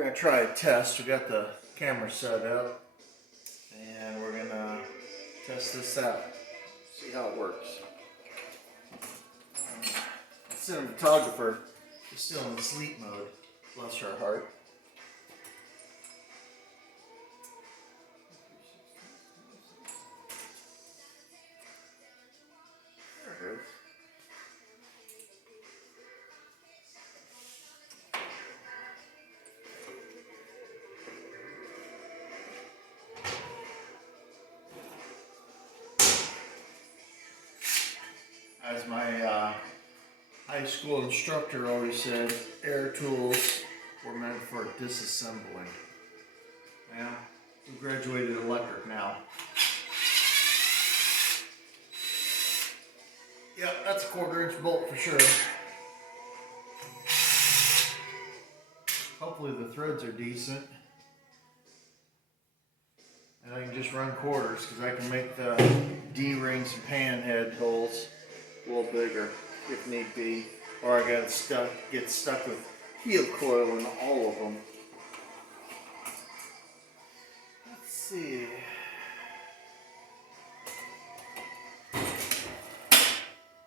we're going to try a test. We got the camera set up and we're going to test this out, see how it works. The cinematographer is still in sleep mode, bless her heart. There it is. As my high school instructor always said, air tools were meant for disassembling. Yeah, we graduated electric now. Yep, that's a 1/4 inch bolt for sure. Hopefully the threads are decent. And I can just run quarters because I can make the D-rings and panhead holes a little bigger if need be. Or I gotta get stuck with heel coil in all of them. Let's see.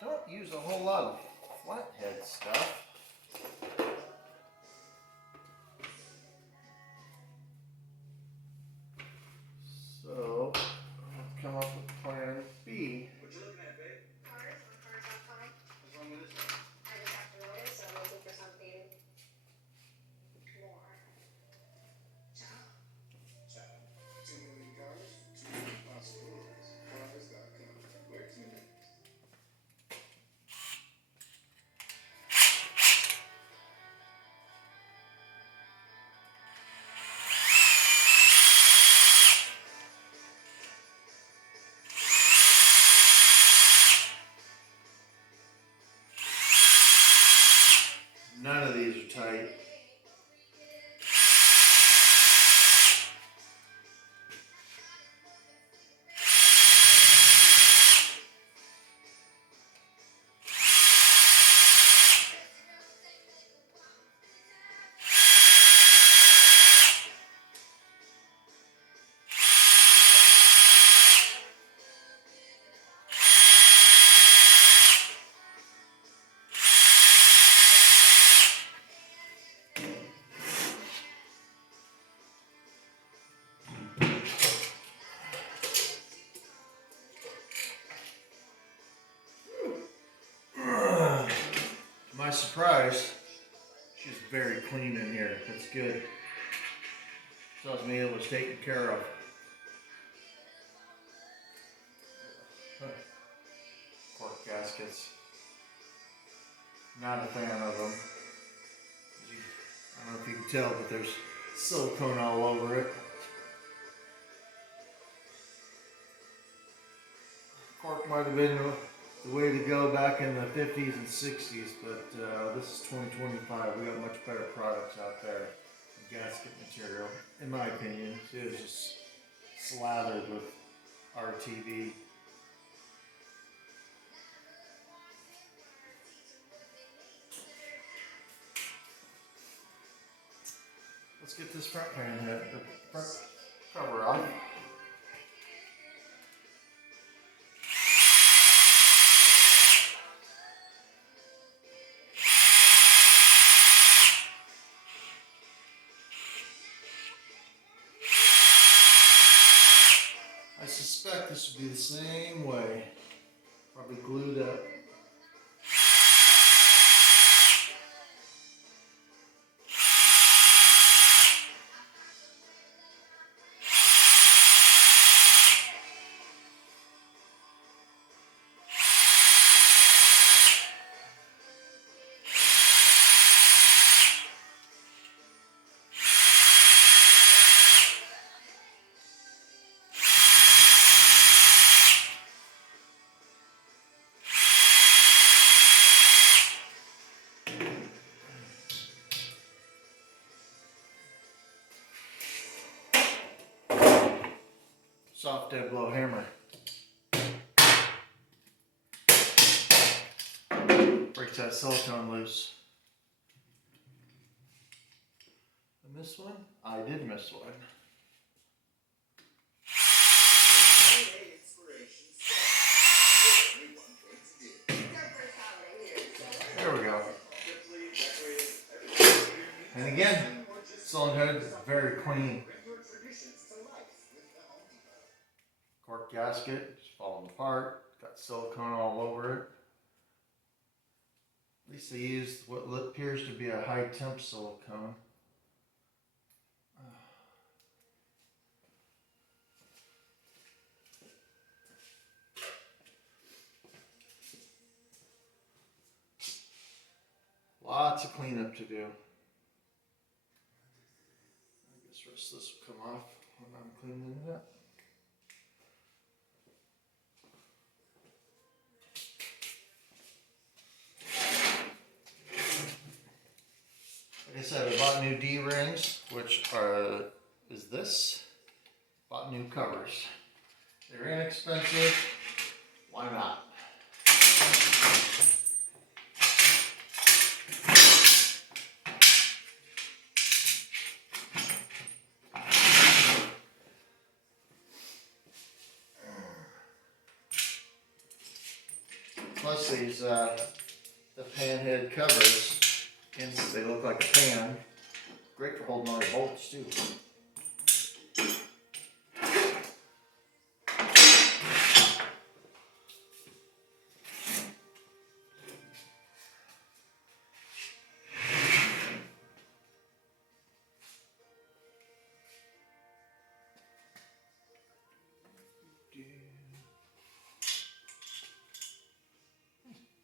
Don't use a whole lot of flathead stuff. So, I'll come up with plan B. What you looking at, babe? Cars upcoming. What's wrong with this one? I just have to notice, so I'm looking for something more. Ciao. Too many cars, too many possibilities. Cars.com. Where to next? None of these are tight. To my surprise, she's very clean in here. That's good. Tells me it was taken care of. Cork gaskets. Not a fan of them. I don't know if you can tell, but there's silicone all over it. Cork might have been the way to go back in the 50s and 60s, but this is 2025. We got much better products out there in gasket material, in my opinion. It was just slathered with RTV. Let's get this front panhead, the front cover off. I suspect this would be the same way, probably glued up. Soft dead blow hammer. Breaks that silicone loose. miss one? I did miss one. There we go. And again, cylinder head very clean. Cork gasket, just falling apart. Got silicone all over it. At least they used what appears to be a high temp silicone. Lots of cleanup to do. I guess the rest of this will come off when I'm cleaning it up. Like I said, I bought new D-rings, which is this. Bought new covers. They're inexpensive. Why not? Plus these, the panhead covers, and they look like a pan. Great for holding all your bolts too.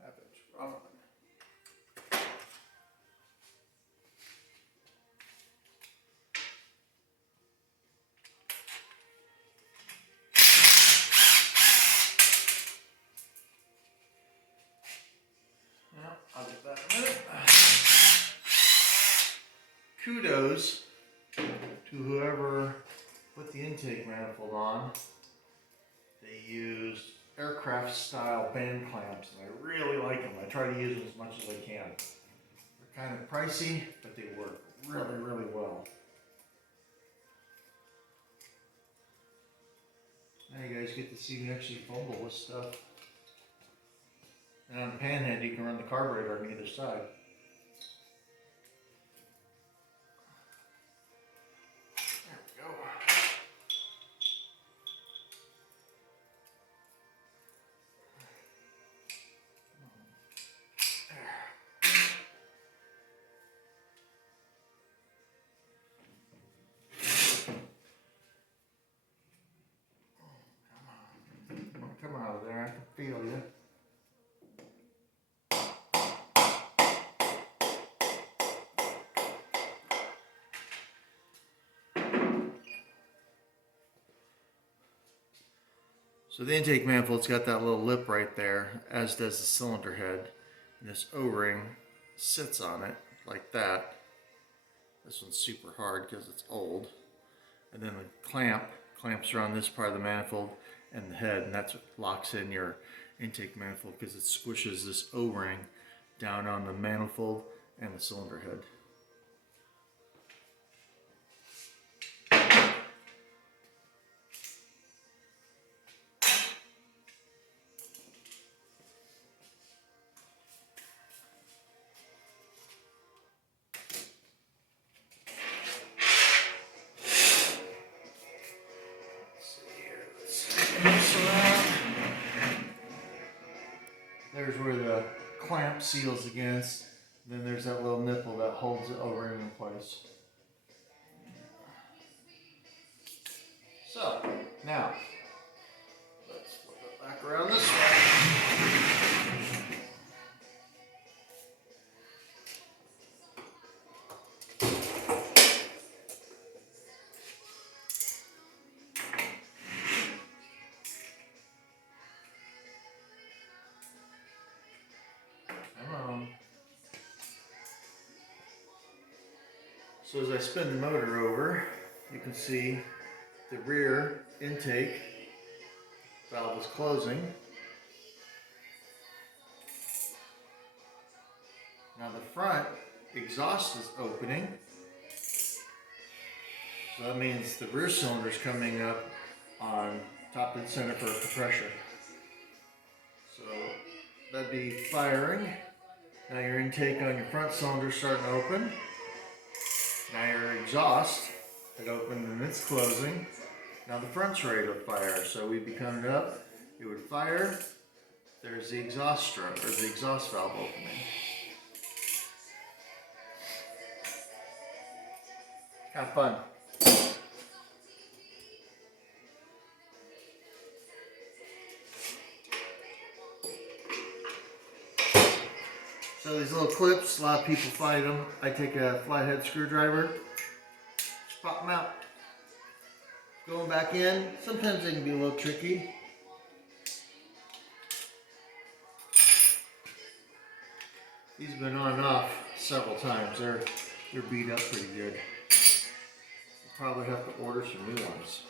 Happens. Wrong one. Yeah, I'll get that in a minute. Kudos to whoever put the intake manifold on. They used aircraft style band clamps, and I really like them. I try to use them as much as I can. They're kind of pricey, but they work really, really well. Now you guys get to see me actually fumble with stuff. And on the panhead, you can run the carburetor on either side. There we go. Come out of there, I can feel you. So the intake manifold's got that little lip right there, as does the cylinder head. And this O-ring sits on it like that. This one's super hard because it's old. And then the clamps around this part of the manifold and the head, and that's what locks in your intake manifold because it squishes this O-ring down on the manifold and the cylinder head. There's where the clamp seals against. Then there's that little nipple that holds the O-ring in place. So, now, let's flip it back around this way. So as I spin the motor over, you can see the rear intake valve is closing. Now the front exhaust is opening. So that means the rear cylinder is coming up on top of the center for pressure. So that'd be firing. Now your intake on your front cylinder is starting to open. Now your exhaust had opened and it's closing. Now the front's ready to fire. So we'd be coming up, it would fire. There's the exhaust stroke, or the exhaust valve opening. Have fun. So these little clips, a lot of people fight them. I take a flathead screwdriver, just pop them out. Going back in, sometimes they can be a little tricky. These have been on and off several times. They're beat up pretty good. You'll probably have to order some new ones.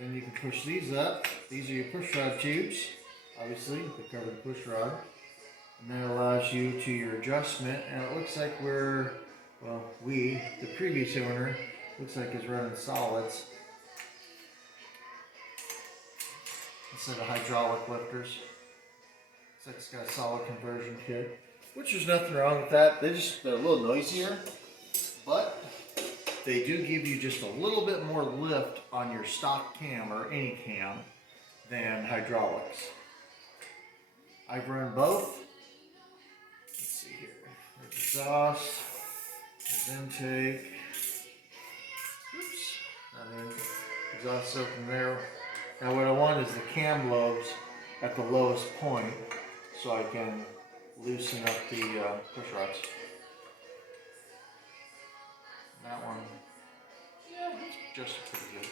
Then you can push these up. These are your push rod tubes. Obviously, they cover the push rod. And that allows you to your adjustment. And it looks like the previous owner, looks like is running solids instead of hydraulic lifters. Looks like it's got a solid conversion kit, which there's nothing wrong with that. They're a little noisier, but they do give you just a little bit more lift on your stock cam or any cam than hydraulics. I've run both. Let's see here. There's exhaust, there's intake. Oops. And then exhaust open there. Now what I want is the cam lobes at the lowest point so I can loosen up the push rods. That one, yeah, it's just pretty good.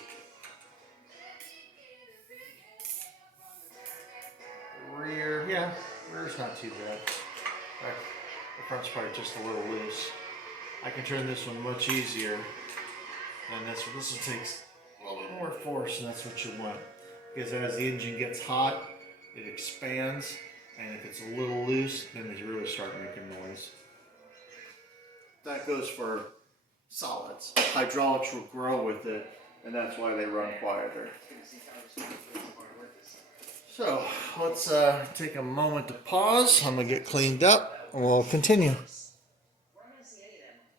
Rear's not too bad. In fact, the front's probably just a little loose. I can turn this one much easier than this one. This one takes a little bit more force, and that's what you want. Because as the engine gets hot, it expands, and if it's a little loose, then they really start making noise. That goes for solids. Hydraulics will grow with it, and that's why they run quieter. So let's take a moment to pause. I'm gonna get cleaned up, and we'll continue.